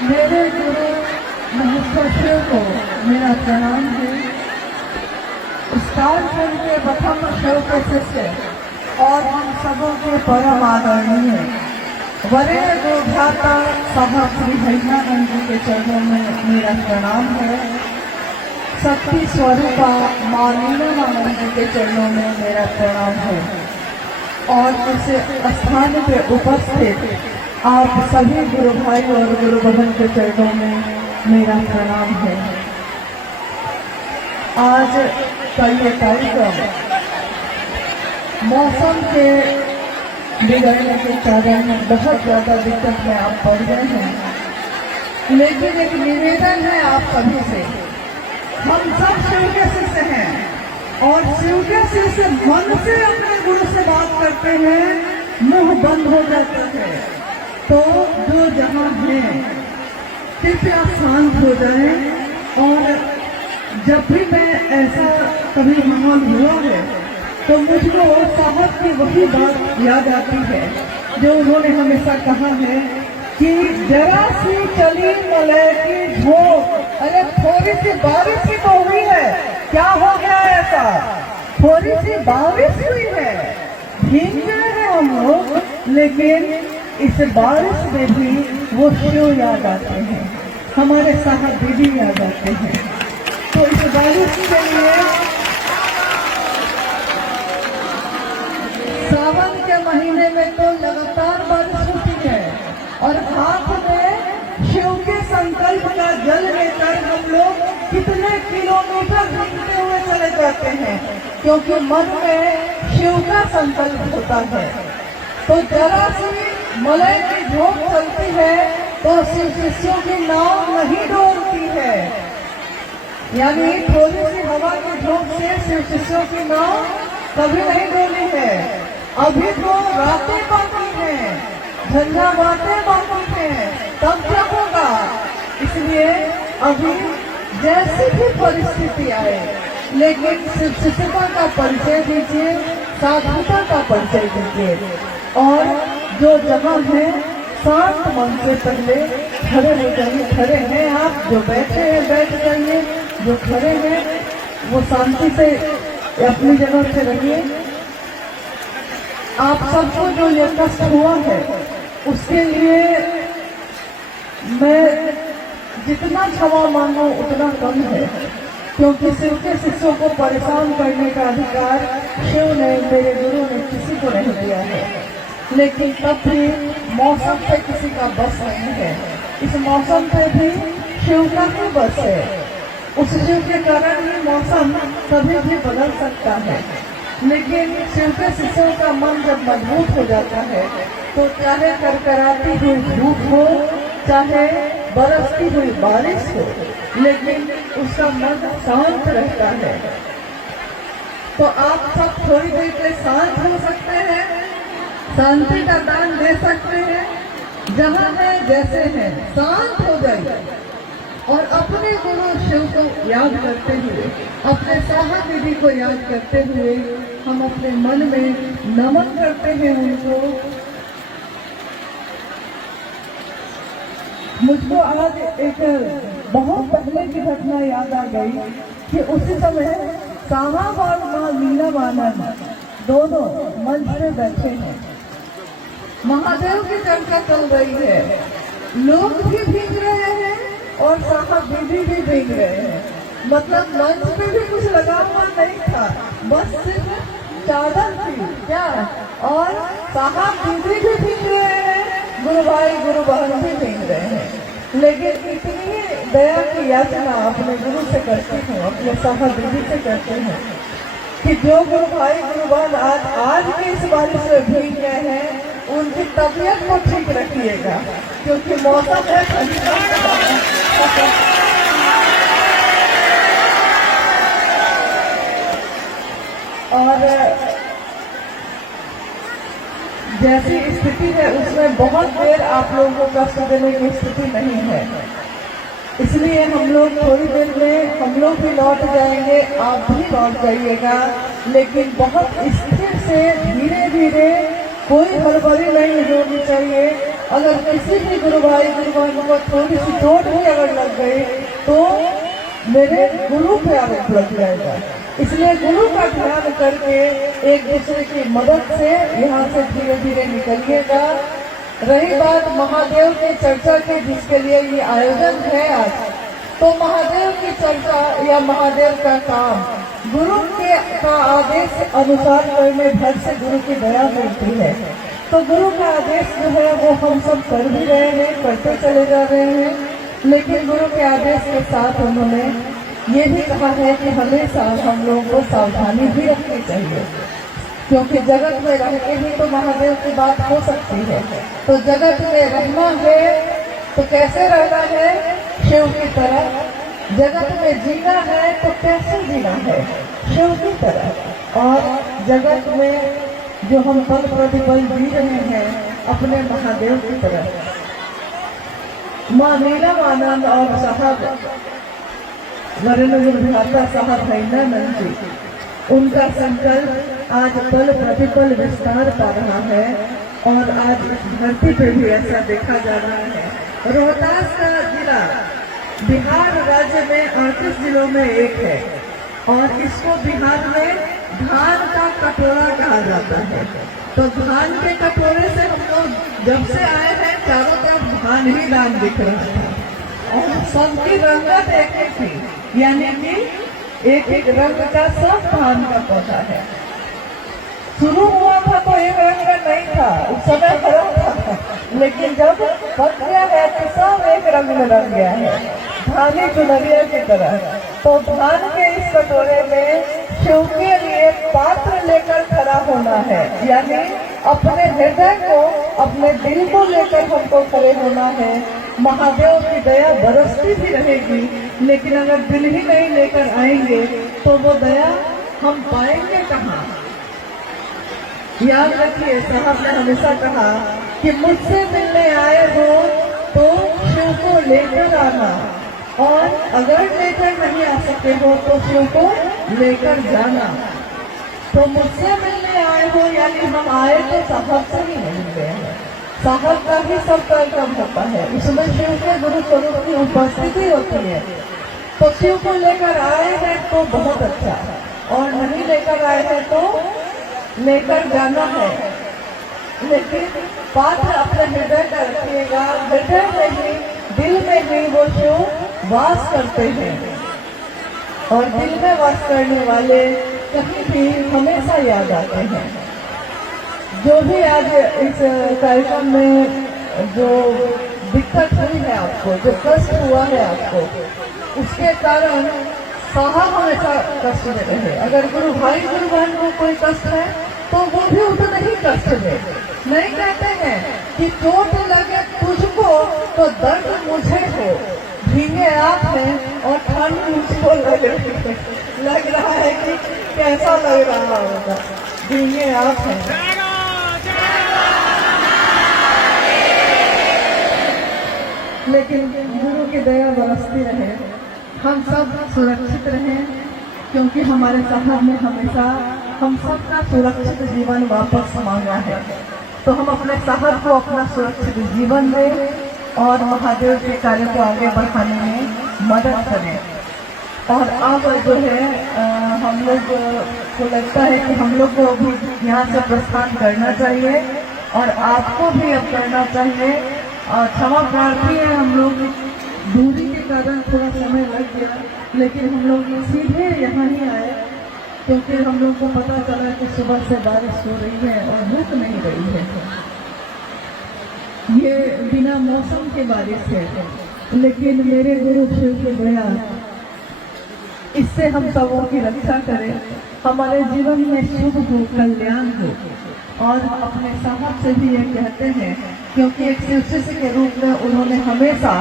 मेरे गुरु महेश्वर को मेरा प्रणाम है। स्टारखंड के प्रथम शिव के शिष्य और हम सबों के परम आदरणीय वरीय गुरुभ्राता साहब श्री हरिनानंद जी के चरणों में मेरा प्रणाम है। शक्ति स्वरूपा मां नीलमानंद जी के चरणों में मेरा प्रणाम है। और इस स्थान पे उपस्थित आप सभी गुरु भाई और गुरु बहन के चरणों में मेरा प्रणाम है। आज का ये कार्यक्रम मौसम के बिगड़ने के कारण बहुत ज्यादा दिक्कत में आप पड़ गए हैं, लेकिन एक निवेदन है आप सभी से। हम सब शिव के शिष्य हैं और शिव के शिष्य मन से अपने गुरु से बात करते हैं, मुंह बंद हो जाता है। तो जो जहां है कृपया शांत हो जाए। और जब भी मैं ऐसा कभी माहौल हुआ है तो मुझको साहब की वही बात याद आती है जो उन्होंने हमेशा कहा है कि जरा सी चली मलय की झोंक, अरे थोड़ी सी बारिश ही तो हुई है, क्या हो गया ऐसा? थोड़ी सी बारिश हुई है, भीग गए हैं हम लोग, लेकिन इस बारिश में भी वो शिव याद आते हैं, हमारे साहब दीदी याद आते हैं। तो इस बारिश के लिए सावन के महीने में तो लगातार बारिश होती है और हाथ में शिव के संकल्प का जल लेकर हम लोग कितने किलोमीटर घूमते हुए चले जाते हैं, क्योंकि मन में शिव का संकल्प होता है। तो जरा सी मलय की झोंक चलती है तो शिव शिष्यों की नाव नहीं डोलती है, यानी थोड़ी सी हवा की झोंक से शिव शिष्यों की नाव कभी नहीं डोली है। अभी तो रातें बाकी हैं, झंझावातें बाकी हैं, तब क्या होगा? इसलिए अभी जैसी भी परिस्थिति आए, लेकिन शिव शिष्यता का परिचय दीजिए, साधुता का परिचय दीजिए। और जो जगह है शांत मन से पहले खड़े हो जाइए। खड़े हैं आप, जो बैठे हैं बैठ जाइए, जो खड़े हैं वो शांति से अपनी जगह से रहिए। आप सबको जो ये कष्ट हुआ है उसके लिए मैं जितना क्षमा मांगू उतना कम है, क्योंकि शिव के शिष्यों को परेशान करने का अधिकार शिव ने, मेरे गुरु ने किसी को नहीं दिया है। लेकिन तब भी मौसम पे किसी का बस नहीं है, इस मौसम पे भी शिव का ही बस है। उस शिव के कारण ही मौसम कभी भी बदल सकता है। लेकिन शिव के शिष्यों का मन जब मजबूत हो जाता है तो चाहे करकराती हुई धूप हो, चाहे बरसती हुई बारिश हो, लेकिन उसका मन शांत रहता है। तो आप सब थोड़ी देर के शांत हो सकते हैं, शांति का दान दे सकते हैं, जहां है जैसे हैं शांत हो जाइए और अपने गुरु शिव को याद करते हुए, अपने साहब दीदी को याद करते हुए हम अपने मन में नमन करते हैं उनको। मुझको आज एक बहुत पहले की घटना याद आ गई कि उसी समय साहब और मां नीलमानंद दोनों मंच पे बैठे हैं, महादेव की चर्चा चल रही है, लोग भी भीग रहे हैं और साहब दीदी भी भीग रहे हैं। मतलब मंच पे भी कुछ लगा हुआ नहीं था, बस सिर्फ चादर थी क्या, और साहब दीदी भी भीग रहे हैं, गुरु भाई गुरु बहन भी भीग रहे हैं। लेकिन इतनी दया की याचना अपने गुरु से करती हूँ, अपने साहब दीदी से करती हूँ कि जो गुरु भाई गुरु बहन आज भी इस बारिश में भीग रहे हैं, उनकी तबीयत को ठीक रखिएगा, क्योंकि मौसम है ठंडी का। और जैसी स्थिति है उसमें बहुत देर आप लोगों को कष्ट देने की स्थिति नहीं है, इसलिए हम लोग थोड़ी देर में हम लोग भी लौट जाएंगे, आप भी लौट जाइएगा, लेकिन बहुत स्थिर से धीरे धीरे, कोई हड़बड़ी नहीं होनी चाहिए। अगर किसी भी गुरु भाई गुरु बहन को थोड़ी सी चोट भी अगर लग गई तो मेरे गुरु पे आरोप लग जाएगा। इसलिए गुरु का ध्यान करके एक दूसरे की मदद से यहाँ से धीरे धीरे निकलिएगा। रही बात महादेव की चर्चा की, जिसके लिए ये आयोजन है आज, तो महादेव की चर्चा या महादेव का काम गुरु का आदेश अनुसार करने भर से गुरु की दया मिलती है। तो गुरु का आदेश जो है वो हम सब कर भी रहे हैं, करते चले जा रहे हैं, लेकिन गुरु के आदेश के साथ उन्होंने ये भी कहा है कि हमेशा हम लोगों को सावधानी भी रखनी चाहिए, क्योंकि जगत में रह के भी तो महादेव की बात हो सकती है। तो जगत में रहना है तो कैसे रहना है? शिव की तरह। जगत में जीना है तो कैसे जीना है? शिव की तरह। और जगत में जो हम पल प्रतिपल जी रहे हैं अपने महादेव की तरह। माँ नीलम आनंद और साहब वरेण्य विधाता साहब हैदरानंद जी, उनका संकल्प आज पल प्रतिपल विस्तार पा रहा है और आज धरती पे भी ऐसा देखा जा रहा है। रोहतास का जिला बिहार राज्य में 38 जिलों में एक है और इसको बिहार में धान का कटोरा कहा जाता है। तो धान के कटोरे से हम लोग जब से आए हैं चारों तरफ धान ही धान दिख रहा था और सबकी रंगत एक ही थी, यानी कि एक एक रंग का सब धान का पौधा है। शुरू हुआ था तो एक रंग का नहीं था, उस समय हरा था, लेकिन जब पक गया है तो सब एक रंग में रंग गया है, धानी चुनरिया की तरह। तो धान के इस कटोरे में शिव के लिए पात्र लेकर खड़ा होना है, यानी अपने हृदय को, अपने दिल को लेकर हमको खड़े होना है। महादेव की दया बरसती भी रहेगी, लेकिन अगर दिल ही नहीं लेकर आएंगे तो वो दया हम पाएंगे कहाँ? याद रखिए, साहब ने हमेशा कहा कि मुझसे मिलने आए हो तो शिव को लेकर आना, और अगर लेकर नहीं आ सके हो तो शिव को लेकर जाना। तो मुझसे मिलने आए हो यानी हम आए तो साहब से ही नहीं गए हैं, साहब का ही सब कार्यक्रम होता है, उसमें शिव के गुरु स्वरूप की उपस्थिति होती है। तो शिव को लेकर आए हैं तो बहुत अच्छा, और नहीं लेकर आए हैं तो लेकर जाना है। लेकिन पात्र अपने हृदय का रखिएगा, हृदय में ही, दिल में ही वो शिव वास करते हैं, और दिल में वास करने वाले कहीं भी हमेशा याद आते हैं। जो भी आज इस कार्यक्रम में जो दिक्कत हुई है आपको, जो कष्ट हुआ है आपको, उसके कारण साहब हमेशा कष्ट में रहे। अगर गुरु भाई गुरु बहन को कोई कष्ट है तो वो भी उतना ही कष्ट दे। नहीं कहते हैं कि चोट लगे तुझको तो दर्द मुझे हो, भीगे आप हैं और ठंड मुझको लग रहा है कि कैसा लग रहा होगा, भीगे आप हैं। लेकिन गुरु की दया बरसती रहे, हम सब सुरक्षित रहें, क्योंकि हमारे साहब ने हमेशा हम सबका सुरक्षित जीवन वापस मांगा है। तो हम अपने साहब को अपना सुरक्षित जीवन दें और महादेव के कार्य को आगे बढ़ाने में मदद करें। और अब जो है हम लोग को लगता है कि हम लोग को भी यहाँ से प्रस्थान करना चाहिए, और आपको भी अब करना चाहिए। और क्षमा प्रार्थी है, हम लोग दूरी के कारण थोड़ा समय लग गया, लेकिन हम लोग सीधे यहाँ ही आए क्योंकि हम लोग को पता चला कि सुबह से बारिश हो रही है और रुक नहीं रही है। ये बिना मौसम के बारिश है, लेकिन मेरे गुरु शिव की दया इससे हम सबों की रक्षा करें, हमारे जीवन में शुभ हो, कल्याण हो। और अपने साहब से भी ये कहते हैं, क्योंकि एक शिष्य के रूप में उन्होंने हमेशा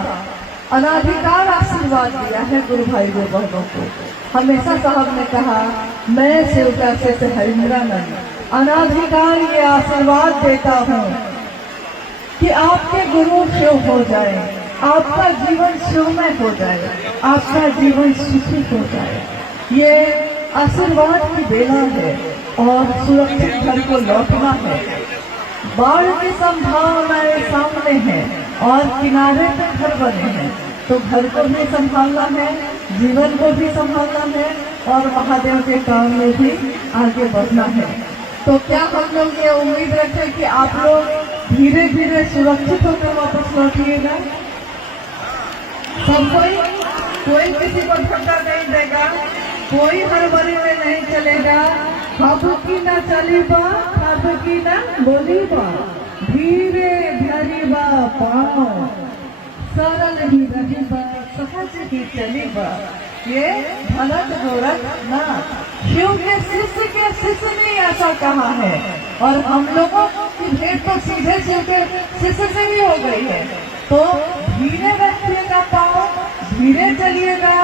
अनाधिकार आशीर्वाद दिया है गुरु भाई गुरु बहनों को। हमेशा साहब ने कहा, मैं शिव का शिष्य हैदरानंद अनाधिकार ये आशीर्वाद देता हूँ कि आपके गुरु शिव हो जाए, आपका जीवन शिवमय हो जाए, आपका जीवन सुखी हो जाए। ये आशीर्वाद की बेला है और सुरक्षित घर को लौटना है। बाढ़ की संभावनाएं सामने सामने है और किनारे पे घर बने हैं, तो घर को भी संभालना है, जीवन को भी संभालना है और महादेव के काम में भी आगे बढ़ना है। तो क्या हम लोग ये उम्मीद रखें कि आप लोग धीरे धीरे सुरक्षित होकर वापस लौटिएगा? सब कोई किसी को धक्का नहीं देगा, कोई हड़बड़ी में नहीं चलेगा। खाबुकी ना चली बा, खाबुकी ना बोली बा, धीरे धरी बा पाओ, सरल ही रही बा, सहज ही चली बा, ये भरत गोरख ना। शिव के शिष्य ने ऐसा कहा है और हम लोगों की भेंट तो सीधे शिव के शिष्य से ही हो गई है। तो धीरे रखिएगा पाओ, धीरे चलिएगा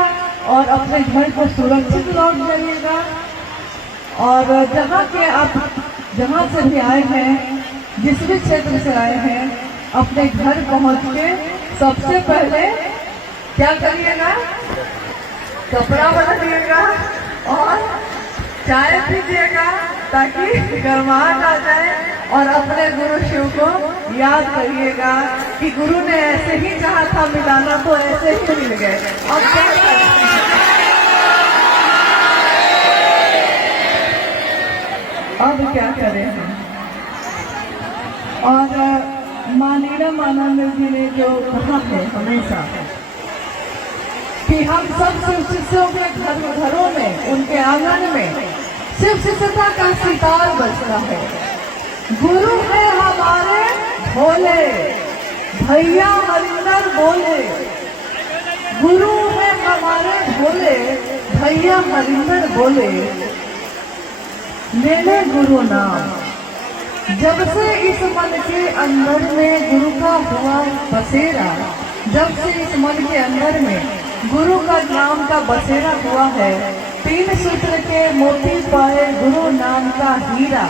और अपने घर को सुरक्षित लौट जाइएगा। और जहाँ से भी आए हैं, जिस भी क्षेत्र से आए हैं, अपने घर पहुँच के सबसे पहले क्या करिएगा? कपड़ा बदलिएगा और चाय पीजिएगा ताकि गर्माहट आ जाए और अपने गुरु शिव को याद करिएगा कि गुरु ने ऐसे ही चाहा था मिलाना तो ऐसे ही मिल गए। अब क्या करें? अब क्या करें हम? और माँ नीलम आनंद जी ने जो कहा है हमेशा कि हम सब शिव शिष्यों के घरों में, उनके आंगन में शिव शिष्यता का सितार बजता है। गुरु है हमारे भोले, भैया हरिंदर बोले, गुरु है हमारे भोले, भैया हरिंदर बोले, ले ले गुरु नाम। जब से इस मन के अंदर में गुरु का हुआ बसेरा, जब से इस मन के अंदर में गुरु का नाम का बसेरा हुआ है, 3 सूत्र के मोती पाए गुरु नाम का हीरा।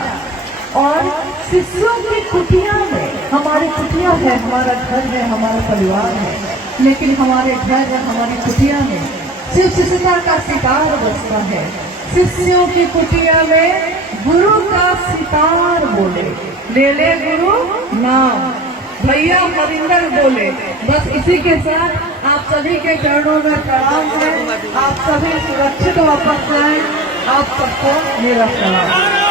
और शिष्यों की कुटिया में, हमारी कुटिया है, हमारा घर है, हमारा परिवार है, लेकिन हमारे घर है, हमारी कुटिया में शिव शिष्यता का सितार बजता है। शिष्यों की कुटिया में गुरु का सितार बोले, ले ले गुरु नाम, भैया हरिंदर बोले। बस इसी के साथ आप सभी के चरणों में प्रणाम है। आप सभी सुरक्षित वापस जाएं। आप सबको मेरा प्रणाम।